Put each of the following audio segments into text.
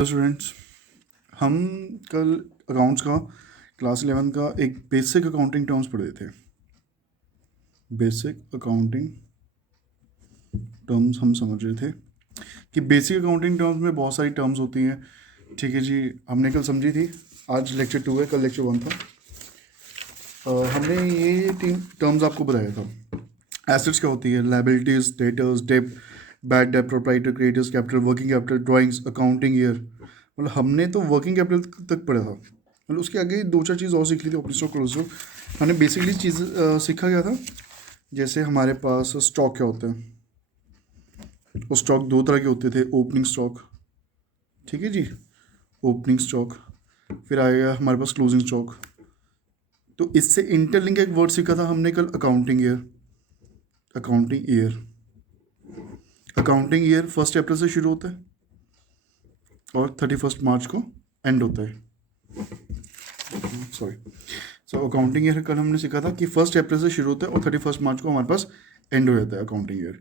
Students, हम कल accounts का क्लास 11 का एक बेसिक अकाउंटिंग टर्म्स पढ़े थे। बेसिक अकाउंटिंग टर्म्स हम समझ रहे थे कि बेसिक अकाउंटिंग टर्म्स में बहुत सारी टर्म्स होती हैं। ठीक है जी, हमने कल समझी थी। आज लेक्चर 2 है, कल लेक्चर 1 था। हमने ये 3 टर्म्स आपको बताया था। एसेट्स क्या होती है, लायबिलिटीज, डेटर्स, डेब्ट, बैड डेब्ट, proprietor, creditors, capital, working capital, drawings, accounting year. मतलब हमने तो वर्किंग कैपिटल तक पढ़ा था। मतलब उसके आगे 2-4 चीज़ और सीख ली थी, ओपनिंग स्टॉक, क्लोजिंग स्टॉक। हमने बेसिकली चीज़ सीखा गया था। जैसे हमारे पास स्टॉक क्या होता है, वो स्टॉक 2 तरह के होते थे। ओपनिंग स्टॉक, ठीक है जी, ओपनिंग स्टॉक। फिर आएगा हमारे पास क्लोजिंग स्टॉक। तो इससे इंटरलिंक एक वर्ड सीखा था हमने कल, accounting year. Accounting year, accounting year 1 अप्रैल से शुरू होता है और 31 मार्च को एंड होता है। सॉरी, सो अकाउंटिंग ईयर कल हमने सीखा था कि 1 अप्रैल से शुरू होता है और 31 मार्च को हमारे पास एंड हो जाता है अकाउंटिंग ईयर।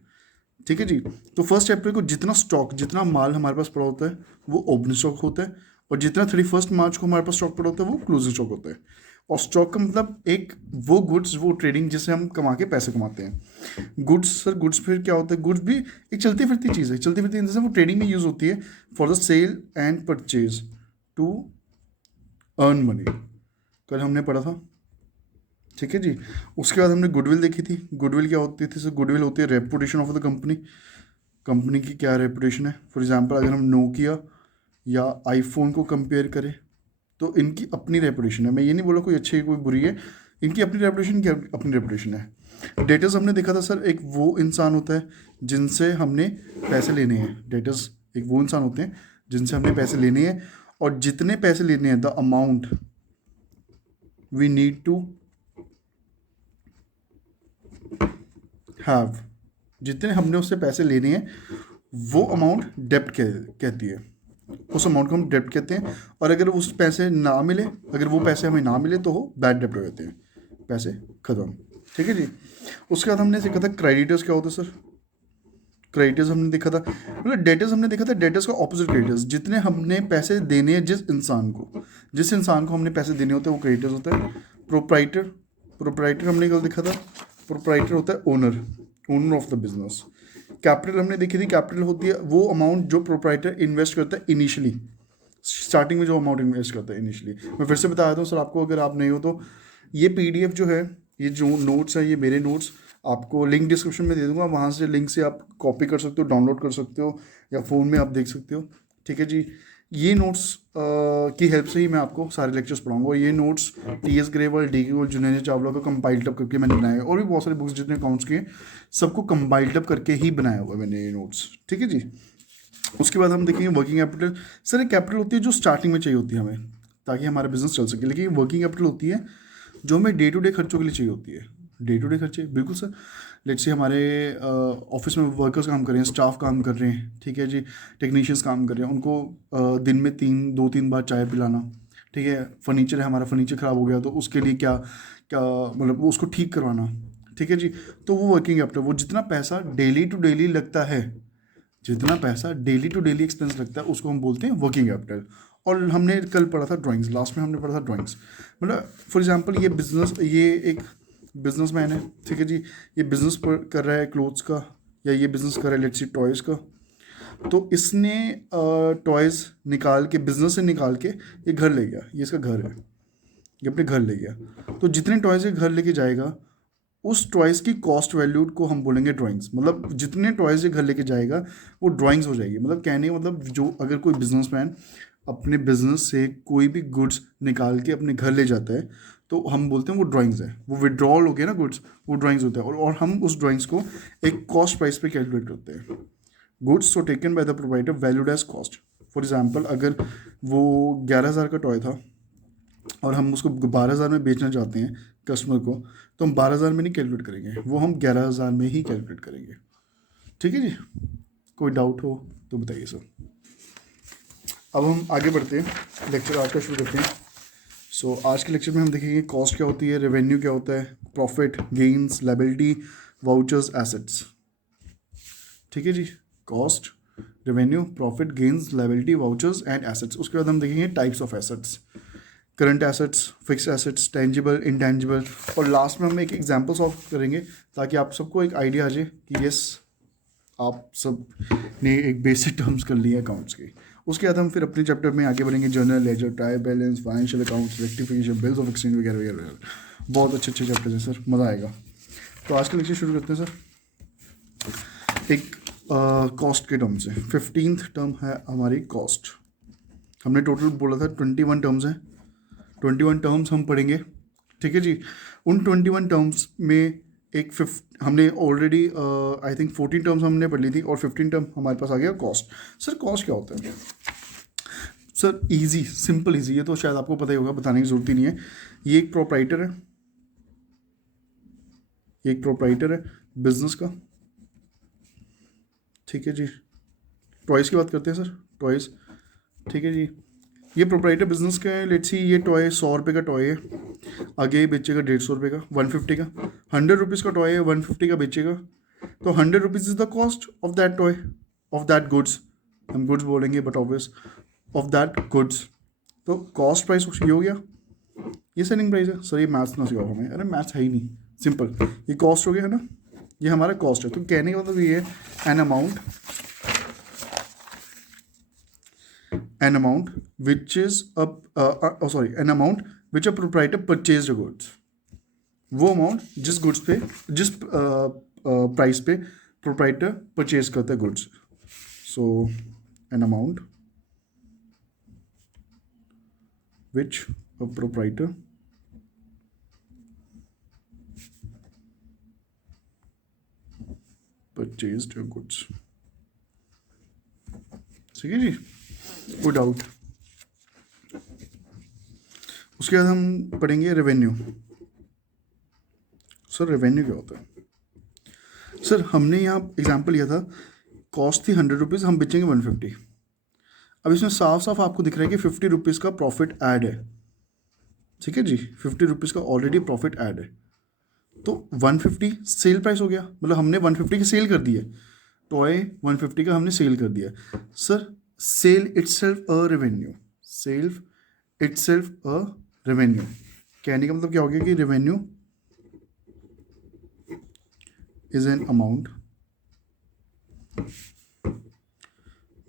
ठीक है जी। तो 1 अप्रैल को जितना स्टॉक, जितना माल हमारे पास पड़ा होता है वो ओपनिंग स्टॉक होता है, और जितना 31 मार्च को हमारे पास स्टॉक पड़ा होता है वो क्लोजिंग स्टॉक होता है। और स्टॉक का मतलब एक वो गुड्स, वो ट्रेडिंग जिससे हम कमा के पैसे कमाते हैं। गुड्स सर, गुड्स फिर क्या होता है, गुड्स भी एक चलती फिरती चीज़ है। चलती फिरती इन द सेंस वो ट्रेडिंग में यूज़ होती है for the sale and purchase to earn money. कल हमने पढ़ा था। ठीक है जी। उसके बाद हमने गुडविल देखी थी। गुडविल क्या होती थी सर, गुडविल होती है reputation of the company. Company की क्या रेपुटेशन है। फॉर एग्जांपल अगर हम नोकिया या आईफोन को कंपेयर करें तो इनकी अपनी रेपुटेशन है। मैं ये नहीं बोला कोई अच्छी है कोई बुरी है, इनकी अपनी रेपुटेशन, क्या अपनी रेपुटेशन है। डेटर्स हमने देखा था सर, एक वो इंसान होता है जिनसे हमने पैसे लेने हैं। डेटर्स एक वो इंसान होते हैं जिनसे हमने पैसे लेने हैं, और जितने पैसे लेने हैं, the amount we need to have, जितने हमने उससे पैसे लेने हैं वो अमाउंट डेब्ट कहती है। उस अमाउंट को हम डेब्ट कहते हैं। और अगर उस पैसे ना मिले, अगर वो पैसे हमें ना मिले तो वो बैड डेब्ट हो जाते हैं, पैसे खत्म। ठीक है जी। उसके बाद हमने सीखा था क्रेडिटर्स क्या होता है सर। क्रेडिटर्स हमने देखा था, मतलब डेटर्स हमने देखा था। डेटर्स का ऑपोजिट क्रेडिटर्स, जितने हमने पैसे देने हैं जिस इंसान को हमने पैसे देने होते हैं वो क्रेडिटर्स होता है। प्रोप्राइटर, प्रोप्राइटर हमने कल देखा था। प्रोप्राइटर होता है owner, owner of the business. Capital हमने देखी थी, कैपिटल होती है वो अमाउंट जो प्रोप्राइटर इन्वेस्ट करता है इनिशियली, स्टार्टिंग में जो अमाउंट इन्वेस्ट करता है इनिशियली। मैं फिर से बता देता हूँ सर आपको, अगर आप नहीं हो तो ये पीडीएफ जो है, ये जो नोट्स है, ये मेरे नोट्स आपको लिंक डिस्क्रिप्शन में दे दूंगा। वहाँ से लिंक से आप कॉपी कर सकते हो, डाउनलोड कर सकते हो, या फ़ोन में आप देख सकते हो। ठीक है जी। ये नोट्स की हेल्प से ही मैं आपको सारे लेक्चर्स पढ़ाऊंगा। और ये नोट्स टी.एस. ग्रेवाल, डी.के. गोल, जुनेजा चावला का कंपाइल्ड अप करके मैंने बनाया है। और भी बहुत सारी बुक्स जितने अकाउंट्स के, सबको कंपाइल्ड अप करके ही बनाया हुआ है मैंने ये नोट्स। ठीक है जी। उसके बाद हम देखेंगे वर्किंग कैपिटल। सर एक कैपिटल होती है जो स्टार्टिंग में चाहिए होती है हमें, ताकि हमारा बिजनेस चल सके। लेकिन वर्किंग कैपिटल होती है जो हमें डे टू डे खर्चों के लिए चाहिए होती है। डे टू डे खर्चे, बिल्कुल सर। लेट्स से हमारे ऑफिस में वर्कर्स काम कर रहे हैं, स्टाफ काम कर रहे हैं, ठीक है जी, टेक्नीशियंस काम कर रहे हैं, उनको दिन में 2-3 बार चाय पिलाना। ठीक है, फर्नीचर है हमारा, फर्नीचर ख़राब हो गया तो उसके लिए क्या क्या मतलब उसको ठीक करवाना। ठीक है जी। तो वो वर्किंग कैपिटल, वो जितना पैसा डेली टू डेली लगता है, जितना पैसा डेली टू डेली एक्सपेंस लगता है उसको हम बोलते हैं वर्किंग कैपिटल। और हमने कल पढ़ा था ड्राइंग्स, लास्ट में हमने पढ़ा था ड्राइंग्स। मतलब फॉर एग्जांपल ये एक बिजनेसमैन है, ठीक है जी। ये बिजनेस कर रहा है क्लोथ्स का, या ये बिजनेस कर रहा है लेट्स सी टॉयज़ का। तो इसने टॉयज़ निकाल के, बिजनेस से निकाल के ये घर ले गया, ये इसका घर है, ये अपने घर ले गया। तो जितने टॉयज़ ये घर लेके जाएगा, उस टॉयज़ की कॉस्ट वैल्यू को हम बोलेंगे ड्राइंग्स। मतलब जितने टॉयज़ ये घर लेके जाएगा वो ड्राइंग्स हो जाएगी। मतलब कहने मतलब जो अगर कोई बिजनेसमैन अपने बिजनेस से कोई भी गुड्स निकाल के अपने घर ले जाता है तो हम बोलते हैं वो ड्राइंग्स है। वो विड्रॉल हो गया ना गुड्स, वो ड्राइंग्स होता है। और हम उस ड्राइंग्स को एक कॉस्ट प्राइस पे कैलकुलेट करते हैं। Goods so taken by the provider valued as cost. For example अगर वो 11,000 का टॉय था और हम उसको 12,000 में बेचना चाहते हैं कस्टमर को, तो हम 12,000 में नहीं कैलकुलेट करेंगे, वो हम 11,000 में ही कैलकुलेट करेंगे। ठीक है जी। कोई डाउट हो तो बताइए सर। अब हम आगे बढ़ते हैं, लेक्चर आज का शुरू करते हैं। सो आज के लेक्चर में हम देखेंगे कॉस्ट क्या होती है, रेवेन्यू क्या होता है, profit, gains, liability, vouchers, assets. ठीक है जी। Cost, revenue, profit, gains, liability, vouchers and assets. उसके बाद हम देखेंगे types of assets, current assets, fix assets, tangible, intangible, और लास्ट में हम एक एग्जांपल सॉल्व करेंगे ताकि आप सबको एक आइडिया आ जाए कि यस आप सब ने एक बेसिक टर्म्स कर लिए अकाउंट्स की। उसके बाद हम फिर अपने चैप्टर में आगे बढ़ेंगे, journal, ledger, trial balance, financial accounts, rectification, bills of exchange वगैरह वगैरह। बहुत अच्छे अच्छे चैप्टर्स हैं सर, मज़ा आएगा। तो आज का लेक्चर शुरू करते हैं सर एक कॉस्ट के टर्म से। 15th टर्म है हमारी कॉस्ट। हमने टोटल बोला था 21 टर्म्स हैं, 21 टर्म्स हम पढ़ेंगे, ठीक है जी। उन 21 टर्म्स में एक हमने ऑलरेडी आई थिंक 14 टर्म्स हमने पढ़ ली थी और 15 टर्म हमारे पास आ गया कॉस्ट। सर कॉस्ट क्या होता है? सर इजी, सिंपल इजी, ये तो शायद आपको पता ही होगा, बताने की ज़रूरत ही नहीं है। ये एक प्रोप्राइटर है, एक प्रोप्राइटर है बिजनेस का, ठीक है जी। टॉयज़ की बात करते हैं सर, टॉयज़, ठीक है जी। ये प्रोप्राइटर बिजनेस का है। लेट्स सी ये टॉय 100 रुपये का टॉय है, आगे बेचेगा 150 रुपये का, 150 का। 100 रुपीज़ का टॉय है, 150 का बेचेगा, तो 100 rupees is the cost of that toy, of that goods. हम गुड्स बोलेंगे but obvious of that goods. तो कॉस्ट प्राइस ये हो गया, ये सेलिंग प्राइस है। सर ये मैथ्स ना सिखाओ हमें, अरे मैथ्स है ही नहीं, सिंपल। ये कॉस्ट हो गया है ना, ये हमारा कॉस्ट है। तो कहने का मतलब ये है an amount which is an amount which a proprietor purchased a goods। वो अमाउंट जिस गुड्स पे, जिस प्राइस पे प्रोप्राइटर परचेज करता है goods. So N amount which a proprietor purchased a goods, ठीक है जी, कोई डाउट? उसके बाद हम पढ़ेंगे रेवेन्यू। सर रेवेन्यू क्या होता है? सर हमने यहाँ एग्जांपल लिया था, कॉस्ट थी 100 रुपीज़, हम बेचेंगे 150। अब इसमें साफ साफ आपको दिख रहा है कि 50 रुपीज़ का प्रॉफिट ऐड है, ठीक है जी। 50 रुपीज़ का ऑलरेडी प्रॉफिट ऐड है, तो 150 सेल प्राइस हो गया, मतलब हमने 150 की सेल कर दी है, टॉय 150 का हमने सेल कर दिया। Sir sale itself a revenue, self itself a revenue. कहने का मतलब क्या हो गया कि revenue is an amount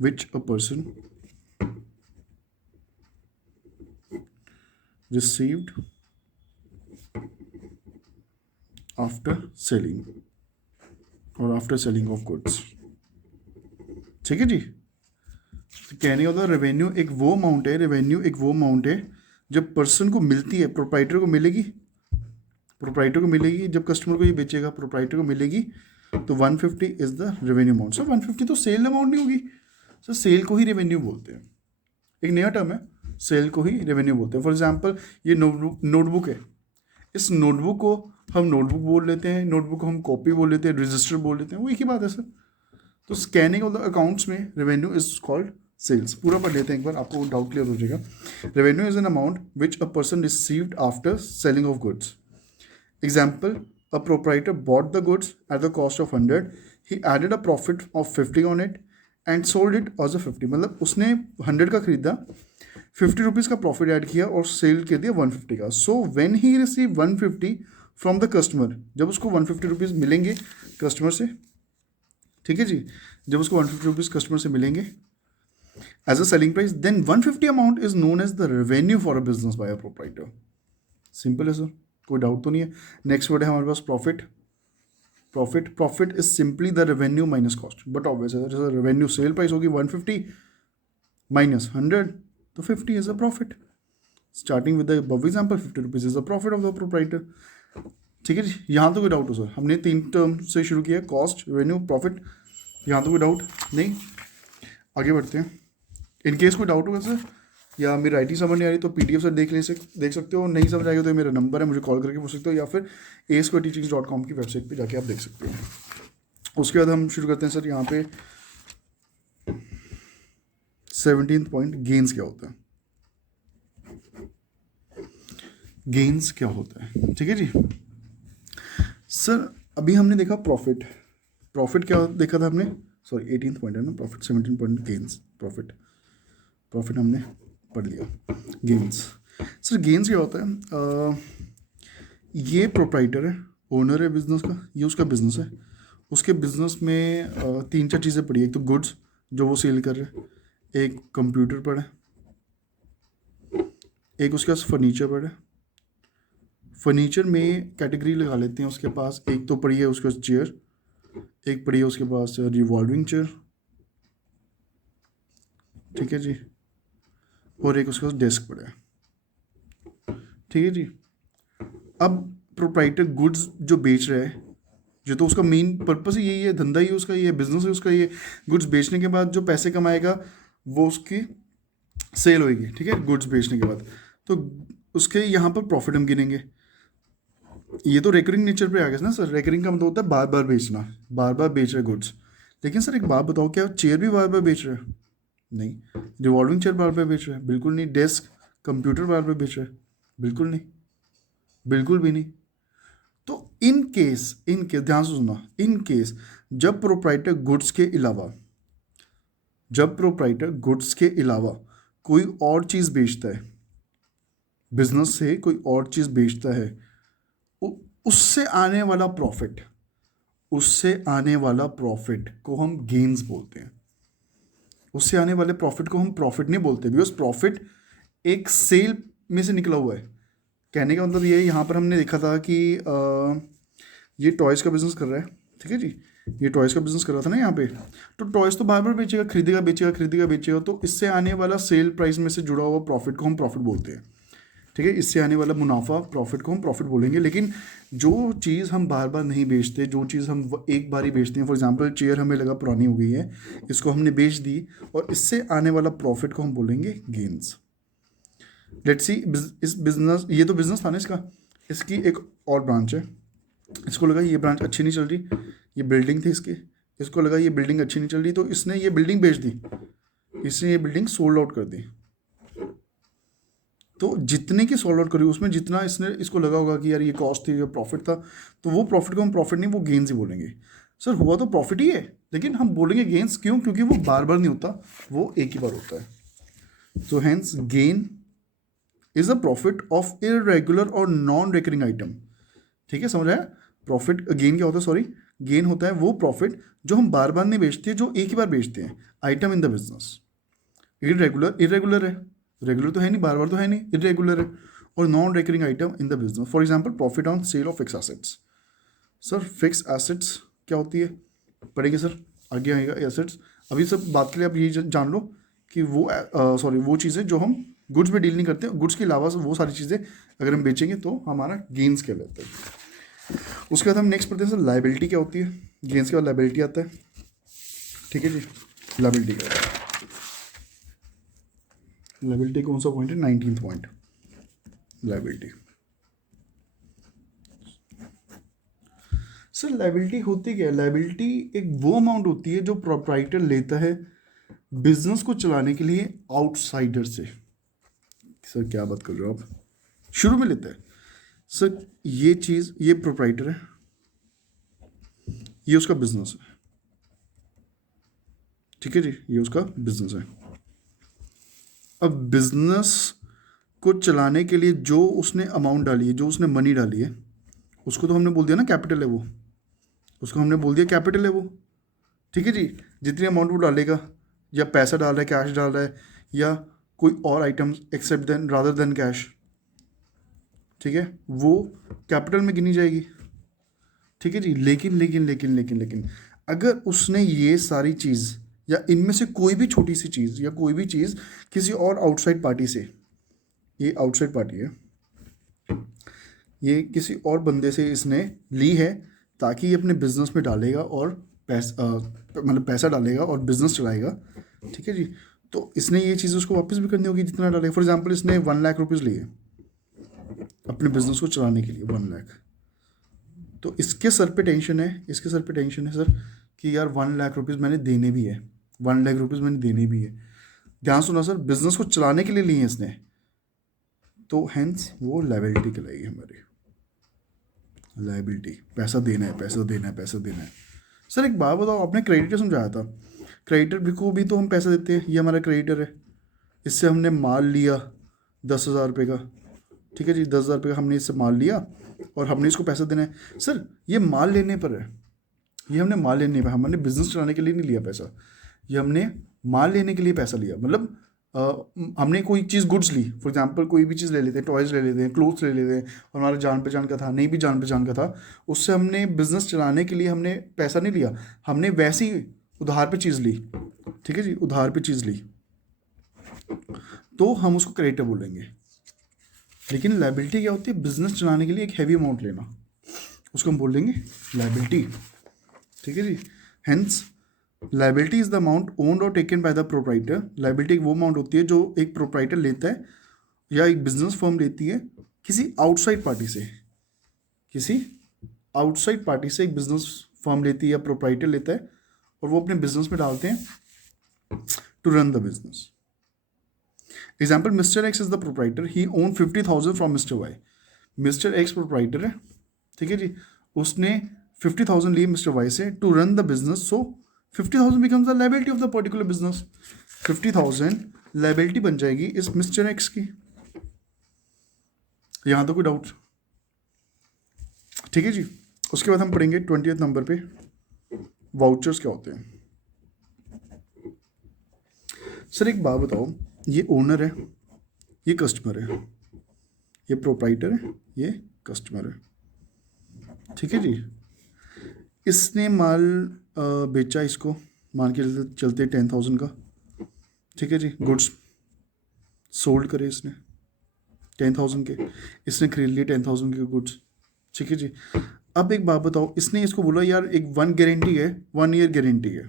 which a person received after selling और आफ्टर सेलिंग ऑफ गुड्स, ठीक है जी। तो कहने का मतलब रेवेन्यू एक वो अमाउंट है, रेवेन्यू एक वो अमाउंट है जब पर्सन को मिलती है, प्रोप्राइटर को मिलेगी, प्रोप्राइटर को मिलेगी, जब कस्टमर को ये बेचेगा प्रोप्राइटर को मिलेगी, तो 150 is the revenue amount. Sir 150 तो सेल अमाउंट नहीं होगी, सर सेल को ही रेवेन्यू बोलते हैं, एक नया टर्म है, सेल को ही रेवेन्यू बोलते हैं। फॉर एग्जांपल ये नोटबुक है, इस नोटबुक को हम नोटबुक बोल लेते हैं, नोटबुक को हम कॉपी बोल लेते हैं, रजिस्टर बोल लेते हैं, वो एक ही बात है सर। तो स्कैनिंग ऑफ द अकाउंट्स में रेवेन्यू इज कॉल्ड सेल्स। पूरा पढ़ लेते हैं एक बार, आपको डाउट क्लियर हो जाएगा। Revenue is an amount which a person received after selling of goods. Example, a proprietor bought the goods at the cost of 100, he added a profit of 50 on it and sold it as a 50। मतलब उसने 100 का खरीदा, 50 rupees का profit add किया और cell कर दिया 150 का। So when he receive 150 from the customer, जब उसको 150 रुपीज़ मिलेंगे कस्टमर से, ठीक है जी, जब उसको 150 रुपीज़ कस्टमर से मिलेंगे as a selling price, then 150 amount is known as the revenue for a business by a proprietor. Simple है सर, कोई डाउट तो नहीं है। नेक्स्ट वर्ड है हमारे पास profit. Profit is simply the revenue minus cost, but obvious है जैसे रेवेन्यू सेल प्राइस होगी 150 माइनस 100, तो 50 is a profit. Starting with the above example, 50 rupees is the profit of the proprietor, ठीक है जी। यहाँ तो कोई डाउट हो सर? हमने 3 टर्म से शुरू किया, कॉस्ट, रेवेन्यू, प्रॉफिट। यहाँ तो कोई डाउट नहीं, आगे बढ़ते हैं। इन केस कोई डाउट होगा सर या मेरी राइटिंग समझ नहीं आ रही तो PDF से देख सकते हो, नहीं समझ आएगा तो मेरा नंबर है, मुझे कॉल करके पूछ सकते हो, या फिर asquareteachings.com की वेबसाइट पे जाके आप देख सकते हो। उसके बाद हम शुरू करते हैं सर यहाँ पे 17th पॉइंट, गेन्स क्या होता है। गेन्स क्या होता है, ठीक है जी। सर अभी हमने देखा प्रॉफिट क्या देखा था हमने, सॉरी 18th पॉइंट है ना प्रॉफिट, 17 पॉइंट गेन्स, प्रॉफिट हमने पढ़ लिया। गेन्स, सर गेन्स क्या होता है? ये प्रोप्राइटर है, ओनर है बिजनेस का, ये उसका बिजनेस है। उसके बिजनेस में तीन चार चीज़ें पड़ी है। एक तो गुड्स जो वो सेल कर रहे हैं, एक कंप्यूटर पड़ा है, एक उसके पास फर्नीचर पड़ा है। फर्नीचर में कैटेगरी लगा लेते हैं, उसके पास एक तो पड़ी है उसके पास चेयर, एक पड़ी है उसके पास रिवॉल्विंग चेयर, ठीक है जी, और एक उसके पास डेस्क पड़ा है, ठीक है जी। अब प्रोप्राइटर गुड्स जो बेच रहा है, जो तो उसका मेन पर्पस ही यही है, धंधा ही उसका ये, बिजनेस है उसका ये। गुड्स बेचने के बाद जो पैसे कमाएगा वो उसकी सेल होएगी, ठीक है, गुड्स बेचने के बाद। तो उसके यहाँ पर प्रॉफिट हम गिनेंगे। ये तो रेकरिंग नेचर पे आ गया ना सर। रेकरिंग का मतलब होता है बार बार बेचना, बार बार बेच रहे गुड्स। लेकिन सर एक बात बताओ, क्या चेयर भी बार बार बेच रहे हैं? नहीं। रिवॉल्विंग चेयर बार बार बेच रहे हैं? बिल्कुल नहीं। डेस्क कंप्यूटर बार बार बेच रहे हैं? बिल्कुल नहीं, बिल्कुल भी नहीं। तो इन केस ध्यान से सुनना, इन केस जब प्रोप्राइटर गुड्स के अलावा, जब प्रोप्राइटर गुड्स के अलावा कोई और चीज़ बेचता है, बिजनेस से कोई और चीज़ बेचता है, उससे आने वाला प्रॉफिट, उससे आने वाला प्रॉफिट को हम गेन्स बोलते हैं। उससे आने वाले प्रॉफिट को हम प्रॉफिट नहीं बोलते, बिकॉज प्रॉफिट एक सेल में से निकला हुआ है। कहने का मतलब ये है, यहाँ पर हमने देखा था कि ये टॉयज़ का बिजनेस कर रहा है, ठीक है जी, ये टॉयज़ का बिजनेस कर रहा था ना यहाँ पे। तो टॉयज़ तो बार बार बेचेगा, खरीदेगा बेचेगा, खरीदेगा बेचेगा, तो इससे आने वाला सेल प्राइस में से जुड़ा हुआ प्रॉफिट को हम प्रॉफिट बोलते हैं, ठीक है। इससे आने वाला मुनाफा, प्रॉफिट को हम प्रॉफिट बोलेंगे। लेकिन जो चीज़ हम बार बार नहीं बेचते, जो चीज़ हम एक बार ही बेचते हैं, फॉर एग्जांपल चेयर हमें लगा पुरानी हो गई है, इसको हमने बेच दी, और इससे आने वाला प्रॉफिट को हम बोलेंगे गेन्स। लेट्स सी, इस बिजनेस, ये तो बिजनेस था ना इसका, इसकी एक और ब्रांच है, इसको लगा ये ब्रांच अच्छी नहीं चल रही, ये बिल्डिंग थी इसकी, इसको लगा ये बिल्डिंग अच्छी नहीं चल रही, तो इसने ये बिल्डिंग बेच दी, इसने ये बिल्डिंग सोल्ड आउट कर दी। तो जितने की सोल्ड आउट करी, उसमें जितना इसने, इसको लगा होगा कि यार ये कॉस्ट थी, ये प्रॉफिट था, तो वो प्रॉफिट को हम प्रॉफिट नहीं, वो गेन्स ही बोलेंगे। सर हुआ तो प्रॉफिट ही है, लेकिन हम बोलेंगे गेन्स क्यों? क्योंकि वो बार बार नहीं होता, वो एक ही बार होता है। तो hence gain is a profit of irregular और नॉन रेकरिंग आइटम, ठीक है, समझ आया? प्रॉफिट, गेन क्या होता है, सॉरी, गेन होता है वो प्रॉफिट जो हम बार बार नहीं बेचते, जो एक ही बार बेचते हैं, item in the business. Irregular है, रेगुलर तो है नहीं, बार बार तो है नहीं, इरेगुलर है। और non recurring item in the business, for example profit on sale of fix assets. Sir fix assets क्या होती है, पढ़ेंगे सर, आगे आएगा एसेट्स। अभी सब बात के लिए आप ये जान लो कि वो सॉरी, वो चीज़ें जो हम गुड्स में डील नहीं करते, गुड्स के अलावा वो सारी चीज़ें अगर हम बेचेंगे तो हमारा गेन्स कहलाता है। उसके बाद हम नेक्स्ट पढ़ते हैं सर, लाइबिलिटी क्या होती है। गेन्स के बाद लाइबिलिटी आता है, ठीक है जी। लाइबिलिटी क्या होता है? लाइबिलिटी कौन सा पॉइंट है? 19th point, liability. Sir liability होती क्या है? लाइबिलिटी एक वो अमाउंट होती है जो प्रोप्राइटर लेता है बिजनेस को चलाने के लिए आउटसाइडर से। सर क्या बात कर रहे हो आप? शुरू में लेता है सर, ये चीज़, ये प्रोप्राइटर है, ये उसका बिजनेस है, ठीक है जी, ये उसका बिजनेस है। अब बिजनेस को चलाने के लिए जो उसने अमाउंट डाली है, जो उसने मनी डाली है, उसको तो हमने बोल दिया ना कैपिटल है वो, उसको हमने बोल दिया कैपिटल है वो, ठीक है जी। जितनी अमाउंट वो डालेगा, या पैसा डाल रहा है, कैश डाल रहा है, या कोई और items except then rather than cash, ठीक है, वो कैपिटल में गिनी जाएगी, ठीक है जी। लेकिन अगर उसने ये सारी चीज़, या इनमें से कोई भी छोटी सी चीज़, या कोई भी चीज़ किसी और आउटसाइड पार्टी से, ये आउटसाइड पार्टी है, ये किसी और बंदे से इसने ली है, ताकि ये अपने बिजनेस में डालेगा और मतलब पैसा डालेगा और बिजनेस चलाएगा, ठीक है जी। तो इसने ये चीज़ उसको वापस भी करनी होगी जितना डालेगा। फॉर एग्जांपल इसने 1,00,000 रुपीज़ लिए अपने बिजनेस को चलाने के लिए, 1,00,000, तो इसके सर पे टेंशन है, इसके सर पे टेंशन है सर कि यार 1,00,000 रुपीज़ मैंने देने भी है, 1,00,000 रुपीज़ मैंने देने भी है। ध्यान सुना सर, बिजनेस को चलाने के लिए लिए इसने, तो हैंस वो लाइबिलिटी कहलाएगी हमारी। लाइबिलिटी, पैसा देना है, पैसा देना है, पैसा देना है, सर एक बात बताओ, आपने क्रेडिटर समझाया था, क्रेडिटर भी को भी तो हम पैसा देते हैं, ये हमारा क्रेडिटर है, इससे हमने माल लिया 10,000 रुपये का, ठीक है जी, 10,000 रुपये का हमने इससे माल लिया और हमने इसको पैसा देना है। सर ये माल लेने पर है, ये हमने माल लेने पर, हमने बिजनेस चलाने के लिए नहीं लिया पैसा, ये हमने माल लेने के लिए पैसा लिया। मतलब हमने कोई चीज़ गुड्स ली, फॉर एग्जांपल कोई भी चीज़ ले लेते हैं, टॉयज़ ले लेते हैं, क्लोथ्स ले लेते हैं, और हमारा जान पहचान का था, नहीं भी जान पहचान का था, उससे हमने बिजनेस चलाने के लिए हमने पैसा नहीं लिया, हमने वैसी उधार पे चीज़ ली, ठीक है जी, उधार पे चीज़ ली, तो हम उसको क्रेडिटर बोलेंगे। लेकिन लायबिलिटी क्या होती है? बिजनेस चलाने के लिए एक हैवी अमाउंट लेना, उसको हम बोल देंगे लायबिलिटी, ठीक है जी। Hence liability is the amount owned or taken by the proprietor. Liability वो अमाउंट होती है जो एक प्रोप्राइटर लेता है या एक बिजनेस फर्म लेती है किसी आउटसाइड पार्टी से, किसी आउटसाइड पार्टी से एक बिजनेस फर्म लेती है या प्रोप्राइटर लेता है और वो अपने बिजनेस में डालते हैं to run the business. Example, mister X is the proprietor, he own 50,000 from mister Y. Mister X proprietor है, ठीक है जी, उसने 50,000 लिए मिस्टर वाई से to run the business, so 50,000 becomes the liability of the particular business. 50,000 liability बन जाएगी इस मिस्टर एक्स की। यहाँ तो कोई डाउट? ठीक है जी। उसके बाद हम पढ़ेंगे 20th नंबर पे वाउचर्स क्या होते हैं। सर एक बात बताओ, ये ओनर है, ये कस्टमर है, ये प्रोप्राइटर है, ये कस्टमर है, ठीक है जी। इसने माल बेचा, इसको मान के चलते 10,000 का, ठीक है जी, गुड्स सोल्ड करे इसने 10,000 के, इसने खरीद लिए 10,000 के गुड्स, ठीक है जी। अब एक बात बताओ, इसने इसको बोला यार एक 1 गारंटी है, 1 ईयर गारंटी है,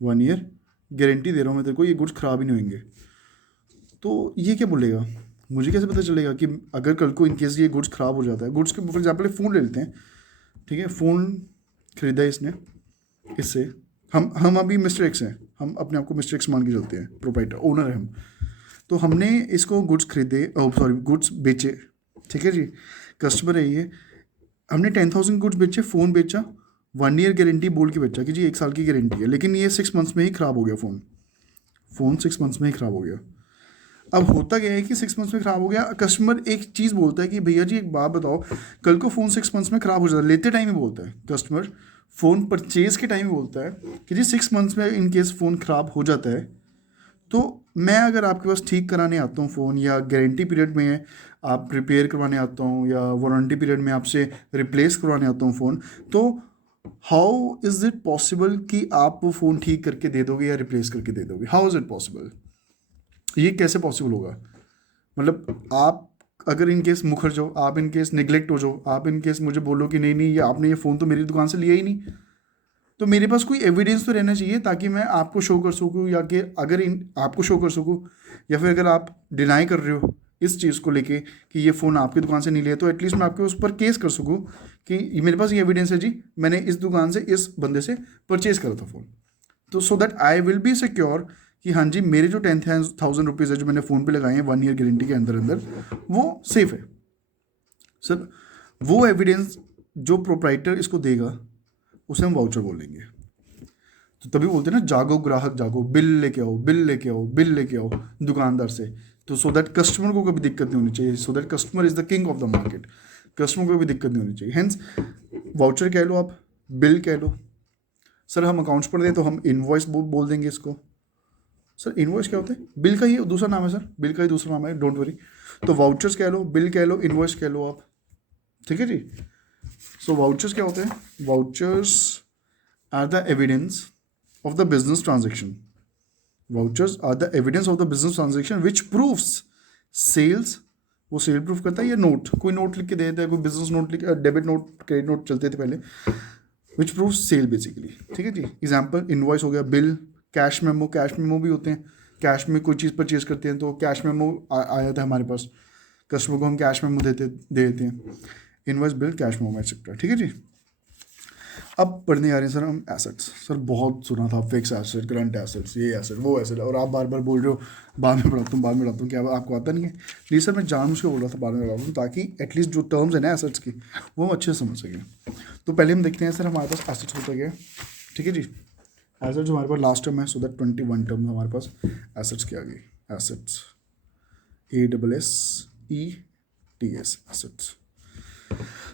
1 ईयर गारंटी दे रहा हूँ मैं तेरे को, ये गुड्स ख़राब ही नहीं होंगे। तो ये क्या बोलेगा? मुझे कैसे पता चलेगा कि अगर कल को इनकेस ये गुड्स ख़राब हो जाता है? गुड्स के फॉर एग्जाम्पल फ़ोन ले लेते हैं, ठीक है, फ़ोन खरीदा इसने इससे, हम अभी मिस्टर एक्स हैं, हम अपने आप को मिस्टर एक्स मान के चलते हैं, प्रोप्राइटर ओनर है हम, तो हमने इसको गुड्स खरीदे, सॉरी गुड्स बेचे, ठीक है जी, कस्टमर है ये, हमने 10,000 गुड्स बेचे, फ़ोन बेचा, 1 ईयर गारंटी बोल के बेचा कि जी 1 साल की गारंटी है, लेकिन ये 6 मंथ्स में ही ख़राब हो गया फ़ोन 6 मंथ्स में ही ख़राब हो गया। अब होता क्या है कि 6 मंथ्स में ख़राब हो गया, कस्टमर एक चीज़ बोलता है कि भैया जी एक बात बताओ, कल को फ़ोन 6 मंथ्स में ख़राब हो जाता है, लेते टाइम ही बोलता है कस्टमर, फ़ोन परचेज़ के टाइम ही बोलता है कि जी 6 मंथ्स में इन केस फ़ोन ख़राब हो जाता है, तो मैं अगर आपके पास ठीक कराने आता हूँ फ़ोन, या गारंटी पीरियड में आप रिपेयर करवाने आता हूँ, या वारंटी पीरियड में आपसे रिप्लेस करवाने आता हूँ फ़ोन, तो हाउ इज़ इट पॉसिबल कि आप वो फ़ोन ठीक करके दे दोगे या रिप्लेस करके दे दोगे? How is it possible? ये कैसे पॉसिबल होगा? मतलब आप अगर इन केस मुखर जाओ, आप इन केस निगलेक्ट हो जाओ, आप इन केस मुझे बोलो कि नहीं नहीं ये आपने ये फ़ोन तो मेरी दुकान से लिया ही नहीं, तो मेरे पास कोई एविडेंस तो रहना चाहिए ताकि मैं आपको शो कर सकूँ, या कि अगर इन आपको शो कर सकूँ, या फिर अगर आप डिनाई कर रहे हो इस चीज़ को लेके कि ये फ़ोन आपकी दुकान से नहीं लिया, तो एटलीस्ट मैं आपके उस पर केस कर सकूँ कि मेरे पास ये एविडेंस है जी, मैंने इस दुकान से इस बंदे से परचेज़ करा था फ़ोन, तो so that I will be secure कि हाँ जी मेरे जो 10,000 रुपीज़ है जो मैंने फ़ोन पे लगाए हैं 1 ईयर गारंटी के अंदर अंदर, वो सेफ़ है। सर वो एविडेंस जो प्रोप्राइटर इसको देगा उसे हम वाउचर बोलेंगे। तो तभी बोलते हैं ना, जागो ग्राहक जागो, बिल लेके आओ, बिल लेके आओ, बिल लेके आओ दुकानदार से, तो सो दैट कस्टमर को कभी दिक्कत नहीं होनी चाहिए, so that customer is the king of the market, customer को भी दिक्कत नहीं होनी चाहिए। हेंस वाउचर कह लो, आप बिल कह लो। सर हम अकाउंट्स पढ़ दें तो हम इनवॉइस बोल देंगे इसको। सर इनवॉइस क्या होता है? बिल का ही दूसरा नाम है सर, बिल का ही दूसरा नाम है, डोंट वरी। तो वाउचर्स कह लो, बिल कह लो, इनवॉइस कह लो आप, ठीक है जी। सो वाउचर्स क्या होते हैं? Vouchers are the evidence of the business transaction. Vouchers are the evidence of the business transaction which proves sales. वो सेल प्रूफ करता है, या नोट, कोई नोट लिख के दे देता है, कोई बिजनेस नोट लिख, डेबिट नोट, क्रेडिट नोट चलते थे पहले, विच प्रूफ सेल बेसिकली, ठीक है जी। एग्जाम्पल इनवॉइस हो गया, bill, cash memo, cash memo भी होते हैं, कैश में कोई चीज़ परचेज करते हैं तो कैश मेमो आया था हमारे पास, कस्टमर को हम कैश मेमो दे देते हैं, invoice, bill, cash memo etcetera, ठीक है जी। अब पढ़ने आ रहे हैं सर हम एसेट्स। सर बहुत सुना था फिक्स एसेट, करंट एसेट्स, ये एसेट वो एसेट, और आप बार बार बोल रहे हो बाद में पढ़ाता हूँ बाद में पढ़ाता हूँ, क्या आपको आता नहीं है? नहीं सर, मैं जानबूझ के बोल रहा था बाद में पढ़ाता हूँ, ताकि एटलीस्ट जो टर्म्स है ना एसेट्स की वो हम अच्छे से समझ सकें। तो पहले हम देखते हैं सर हमारे पास एसेट्स होता क्या है। ठीक है जी, एसेट्स हमारे पास लास्ट टर्म है, सो दैट 21 टर्म हमारे पास एसेट्स की आ गई। Assets, ASSETS, assets.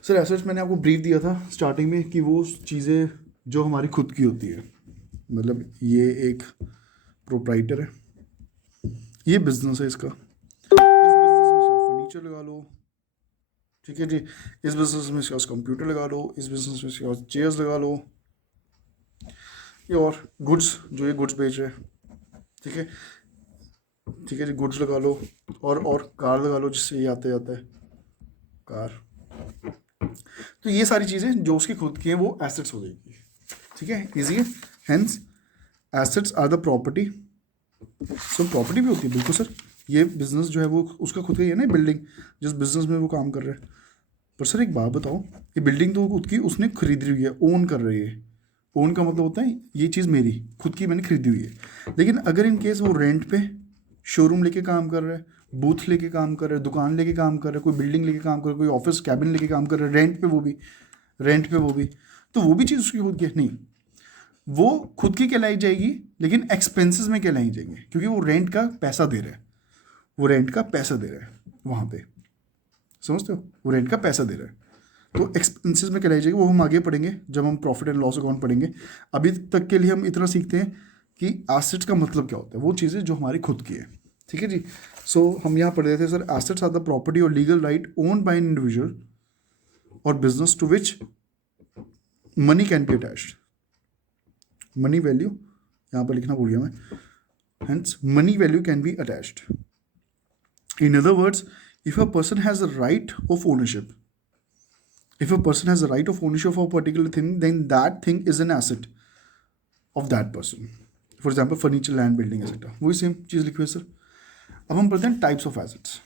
Sir assets मैंने आपको ब्रीफ दिया था स्टार्टिंग में कि वो चीज़ें जो हमारी खुद की होती है, मतलब ये एक प्रोप्राइटर है, ये बिजनेस है इसका, इस बिजनेस में इसका फर्नीचर लगा लो, ठीक है जी, इस बिजनेस में इसका कंप्यूटर लगा लो, इस बिजनेस में इसका चेयर्स लगा लो, ये और गुड्स जो ये गुड्स बेच रहे हैं, ठीक है, ठीक है जी, गुड्स लगा लो, और कार लगा लो जिससे ये आते जाता है कार। तो ये सारी चीज़ें जो उसकी खुद की हैं वो एसेट्स हो जाएगी। ठीक है, इजी है। Hence assets are the property. So property भी होती है, बिल्कुल सर। ये बिजनेस जो है वो उसका खुद का ही है ना, बिल्डिंग जिस बिजनेस में वो काम कर रहे हैं। पर सर एक बात बताओ, ये बिल्डिंग तो खुद की उसने खरीदी हुई है, ओन कर रही है। ओन का मतलब होता है ये चीज़ मेरी खुद की, मैंने खरीदी हुई है। लेकिन अगर इन केस वो रेंट पे शोरूम लेके काम कर रहा है, बूथ लेके काम कर रहा है, दुकान लेके काम कर रहा है, कोई बिल्डिंग लेके काम कर रहा है, कोई ऑफिस कैबिन लेके काम कर रहा है, रेंट पे वो भी, तो वो भी चीज़ उसकी खुद की है नहीं। वो खुद की कहलाई जाएगी, लेकिन एक्सपेंसेस में कहलाई जाएंगे, क्योंकि वो रेंट का पैसा दे रहा है, वो रेंट का पैसा दे रहा है वहाँ पे, समझते हो, वो रेंट का पैसा दे रहा है। तो एक्सपेंसेस में कहलाई जाएगी, वो हम आगे पढ़ेंगे जब हम प्रॉफिट एंड लॉस अकाउंट पढ़ेंगे। अभी तक के लिए हम इतना सीखते हैं कि एसेट्स का मतलब क्या होता है, वो चीज़ें जो हमारी खुद की है। ठीक है जी। सो हम यहाँ पढ़ रहे थे sir, assets are the property or legal right owned by an individual or business to which money can be attached. Money value यहाँ पर लिखना भूल गया मैं, hence money value can be attached. In other words, if a person has a right of ownership, if a person has a right of ownership of a particular thing, then that thing is an asset of that person. For example, furniture, land, building, etc. वही same चीज़ लिखी हुई है sir. अब हम पढ़ते हैं types of assets.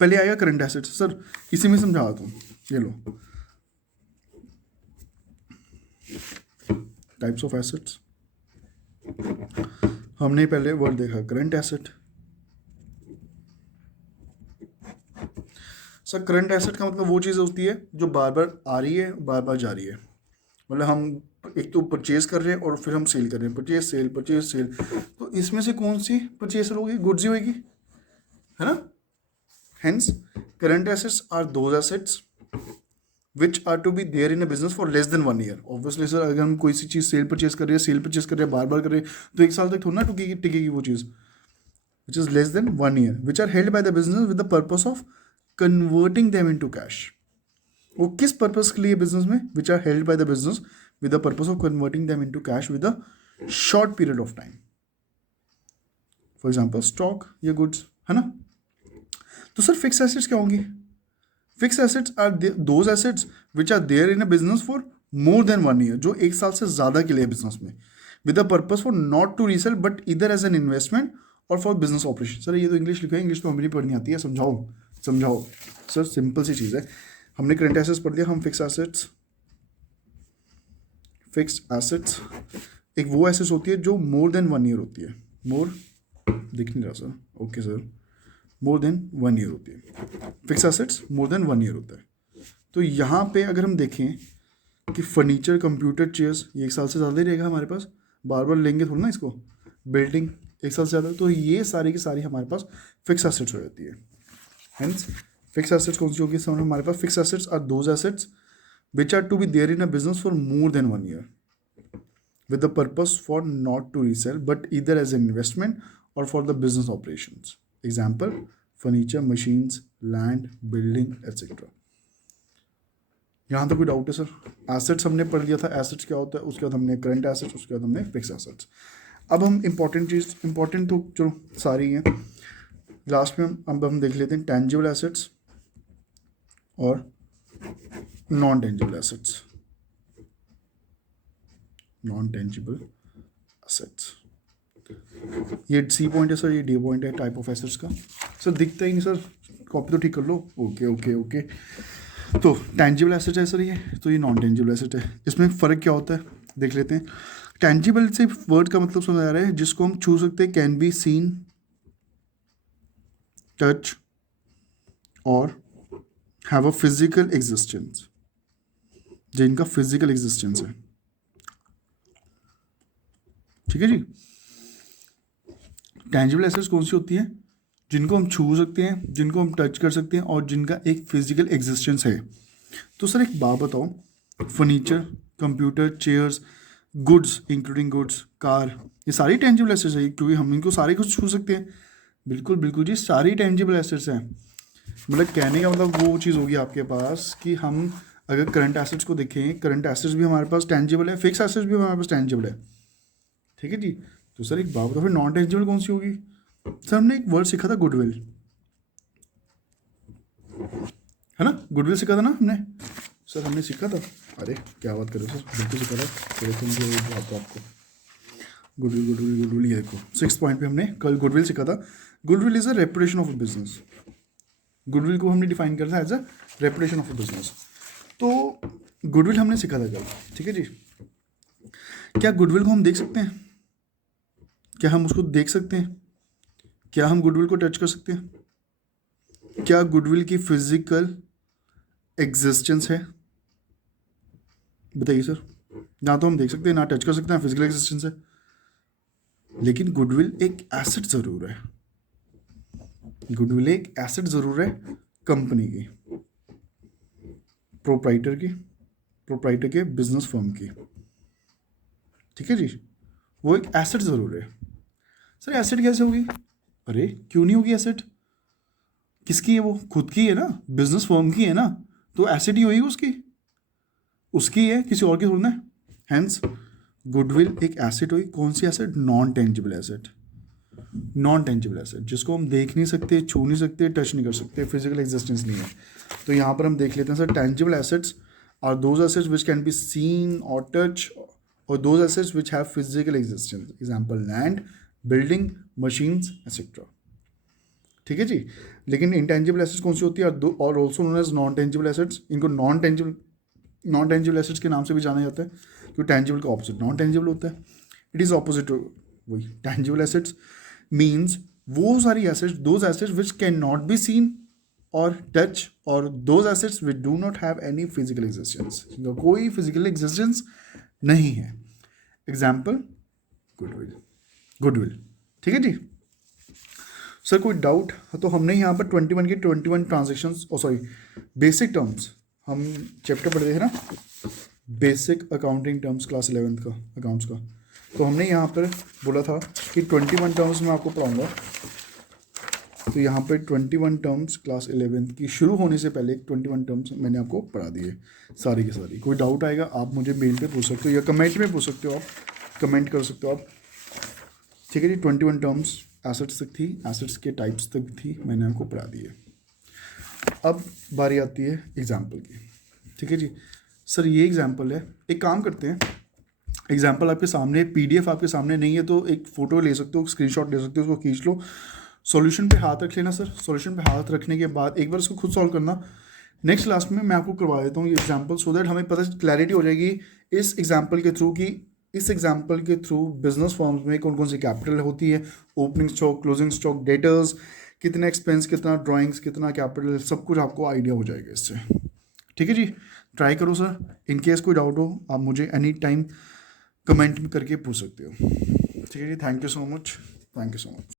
पहले आएगा करंट एसेट्स। सर इसी में समझा दूँ, ये लो टाइप्स ऑफ एसेट्स। हमने पहले वर्ड देखा current asset. Sir current asset का मतलब वो चीज़ होती है जो बार बार आ रही है, बार बार जा रही है। मतलब हम एक तो परचेज कर रहे हैं और फिर हम सेल कर रहे हैं, परचेज सेल। तो इसमें से कौन सी परचेज होगी? गुड्स ही होगी, है ना। Hence current assets are those assets which are to be there in a business for less than 1 year. Obviously sir, अगर हम कोई सी चीज़ सेल परचेज कर रहे हैं बार बार कर रहे हैं, तो 1 साल तक थोड़ा ना टिकेगी वो चीज़, which is less than 1 year, which are held by the business with the purpose of converting them into cash. वो किस पर्पस के लिए बिजनेस में? Which are held by the business with the purpose of converting them into cash with a short period of time. For example stock या goods, है ना। तो sir fix assets क्या होंगी? Fix assets are those assets which are there in a business for more than 1 year, जो 1 साल से ज़्यादा के लिए बिजनेस में, with the purpose for not to resale but either as an investment और फॉर बिजनेस ऑपरेशन। सर ये तो इंग्लिश लिखा है, इंग्लिश तो हमें नहीं पढ़नी आती है, समझाओ सर। सिंपल सी चीज़ है, हमने करंट एसेट्स पढ़ दिया, हम फिक्स एसेट्स एक वो एसेट्स होती है जो मोर देन 1 ईयर होती है। मोर दिख नहीं रहा सर, ओके सर, मोर देन 1 ईयर होती है। फिक्स एसेट्स मोर देन 1 ईयर होता है। तो यहाँ पे अगर हम देखें कि फर्नीचर, कंप्यूटर, चेयर्स ये 1 साल से ज़्यादा ही रहेगा हमारे पास, बार बार लेंगे थोड़ा ना इसको। बिल्डिंग 1 साल से ज़्यादा, तो ये सारी की सारी हमारे पास फिक्स एसेट्स हो जाती है। हेंस फिक्स एसेट्स कौन सी होगी सर हमारे पास? Fix assets are those assets which are to be there in a business for more than 1 year with the purpose for not to resell but either as an investment or for the business operations. Example, furniture, machines, land, building, etc. यहाँ तक कोई doubt है sir? Assets हमने पढ़ लिया था, assets क्या होता है, उसके बाद हमने करंट एसेट्स, उसके बाद हमने फिक्स एसेट्स। अब हम इंपॉर्टेंट तो चलो सारी हैं, लास्ट में हम देख लेते हैं टेंजिबल एसेट्स और non tangible assets. Non tangible assets, ये सी पॉइंट है सर, ये डी पॉइंट है टाइप ऑफ एसेट्स का। सर दिखता ही नहीं सर, कॉपी तो ठीक कर लो। ओके। तो टेंजिबल एसेट है सर ये, तो ये नॉन टेंजिबल एसेट है। इसमें फ़र्क क्या होता है देख लेते हैं। टेंजिबल से वर्ड का मतलब समझ आ रहा है जिसको हम छू सकते हैं, कैन बी सीन, टच और हैव अ फिजिकल एग्जिस्टेंस, जिनका फिजिकल एग्जिस्टेंस है। ठीक है जी। टेंजिबल एसेट्स कौन सी होती है? जिनको हम छू सकते हैं, जिनको हम टच कर सकते हैं और जिनका एक फिजिकल एग्जिस्टेंस है। तो सर एक बात बताओ, furniture, computer, chairs, goods including goods, car, ये सारी टेंजिबल एसेट्स है क्योंकि हम इनको सारे कुछ छू सकते हैं। बिल्कुल बिल्कुल जी, सारी टेंजिबल एसेट्स हैं। मतलब कहने का मतलब वो चीज़ होगी आपके पास कि हम अगर करंट एसेट्स को देखें, करंट एसेट्स भी हमारे पास टेंजिबल है, फिक्स एसेट्स भी हमारे पास टेंजिबल है। ठीक है जी। तो सर एक बात बताओ, फिर नॉन टेंजिबल कौन सी होगी? सर हमने एक वर्ड सीखा था, गुडविल, है ना? गुडविल सीखा था ना हमने, सर हमने सीखा था। अरे क्या बात कर रहे हो सर, बिल्कुल सीखा था। चलो तुम आपको गुडविल गुडविल गुडविल, ये देखो 6 पॉइंट पे हमने कल गुडविल सीखा था। Goodwill is a reputation of a business. Goodwill को हमने डिफाइन करा था as a reputation of a business. तो गुडविल हमने सीखा था कल। ठीक है जी। क्या गुडविल को हम देख सकते हैं? क्या हम उसको देख सकते हैं? क्या हम गुडविल को टच कर सकते हैं? क्या गुडविल की फिजिकल एग्जिस्टेंस है? बताइए सर। ना तो हम देख सकते हैं, ना टच कर सकते हैं, फिजिकल एग्जिस्टेंस है। लेकिन गुडविल एक एसेट ज़रूर है। गुडविल एक एसेट ज़रूर है कंपनी की, प्रोप्राइटर के बिजनेस फर्म की। ठीक है जी। वो एक एसेट ज़रूर है। सर एसेट कैसे होगी? अरे क्यों नहीं होगी एसेट? किसकी है वो? खुद की है ना, बिजनेस फर्म की है ना, तो एसेट ही होगी उसकी। उसकी है, किसी और की थोड़ी ना। हैंस गुडविल एक एसेट हुई। कौन सी asset? Non tangible asset. Non tangible asset जिसको हम देख नहीं सकते, छू नहीं सकते, टच नहीं कर सकते, फिजिकल एग्जिस्टेंस नहीं है। तो यहाँ पर हम देख लेते हैं sir, tangible assets are those assets which can be seen और टच, और those assets which have physical existence, example land, building, machines etcetera. ठीक है जी। लेकिन इंटेंजिबल एसेट्स कौन सी होती है? और also known as non tangible assets. इनको नॉन टेंजिबल एसेट्स के नाम से भी जाना जाता है क्योंकि टेंजिबल का ऑपोजिट नॉन टेंजिबल होता है। इट इज़ ऑपोजिट वही टेंजिबल एसेट्स मीन्स वो सारी assets, those assets which can not be seen और टच, और those assets which do not have any physical existence, कोई फिजिकल एग्जिस्टेंस नहीं है। Example goodwill. गुडविल। ठीक है जी। सर कोई डाउट? तो हमने यहाँ पर 21 के 21 ट्रांजेक्शन्स, सॉरी बेसिक टर्म्स, हम चैप्टर पढ़ते थे ना, basic accounting terms class 11th का, अकाउंट्स का। तो हमने यहाँ पर बोला था कि 21 टर्म्स मैं आपको पढ़ाऊँगा। तो यहाँ पर 21 टर्म्स क्लास 11th की शुरू होने से पहले 21 टर्म्स मैंने आपको पढ़ा दिए सारी की सारी। कोई डाउट आएगा आप मुझे मेल पे पूछ सकते हो या कमेंट में पूछ सकते हो, आप कमेंट कर सकते हो आप। ठीक है जी। 21 टर्म्स एसेट्स तक थी, एसेट्स के टाइप्स तक थी, मैंने आपको पढ़ा दिए। अब बारी आती है एग्जाम्पल की। ठीक है जी। सर ये एग्जाम्पल है, एक काम करते हैं, एग्जाम्पल आपके सामने, पीडीएफ आपके सामने नहीं है तो एक फ़ोटो ले सकते हो, स्क्रीनशॉट ले सकते हो, उसको खींच लो, सॉल्यूशन पे हाथ रख लेना सर। सॉल्यूशन पे हाथ रखने के बाद एक बार इसको खुद सॉल्व करना। नेक्स्ट क्लास में मैं आपको करवा देता हूँ ये एग्जाम्पल, सो दैट हमें पता क्लैरिटी हो जाएगी इस एग्जाम्पल के थ्रू कि इस एग्जाम्पल के थ्रू बिजनेस फॉर्म्स में कौन कौन सी कैपिटल होती है, opening stock, closing stock, debtors, कितना एक्सपेंस, कितना ड्राइंग्स, कितना कैपिटल, सब कुछ आपको आइडिया हो जाएगा इससे। ठीक है जी। ट्राई करो सर। इन केस कोई डाउट हो आप मुझे एनी टाइम कमेंट करके पूछ सकते हो। ठीक है जी। Thank you so much. Thank you so much.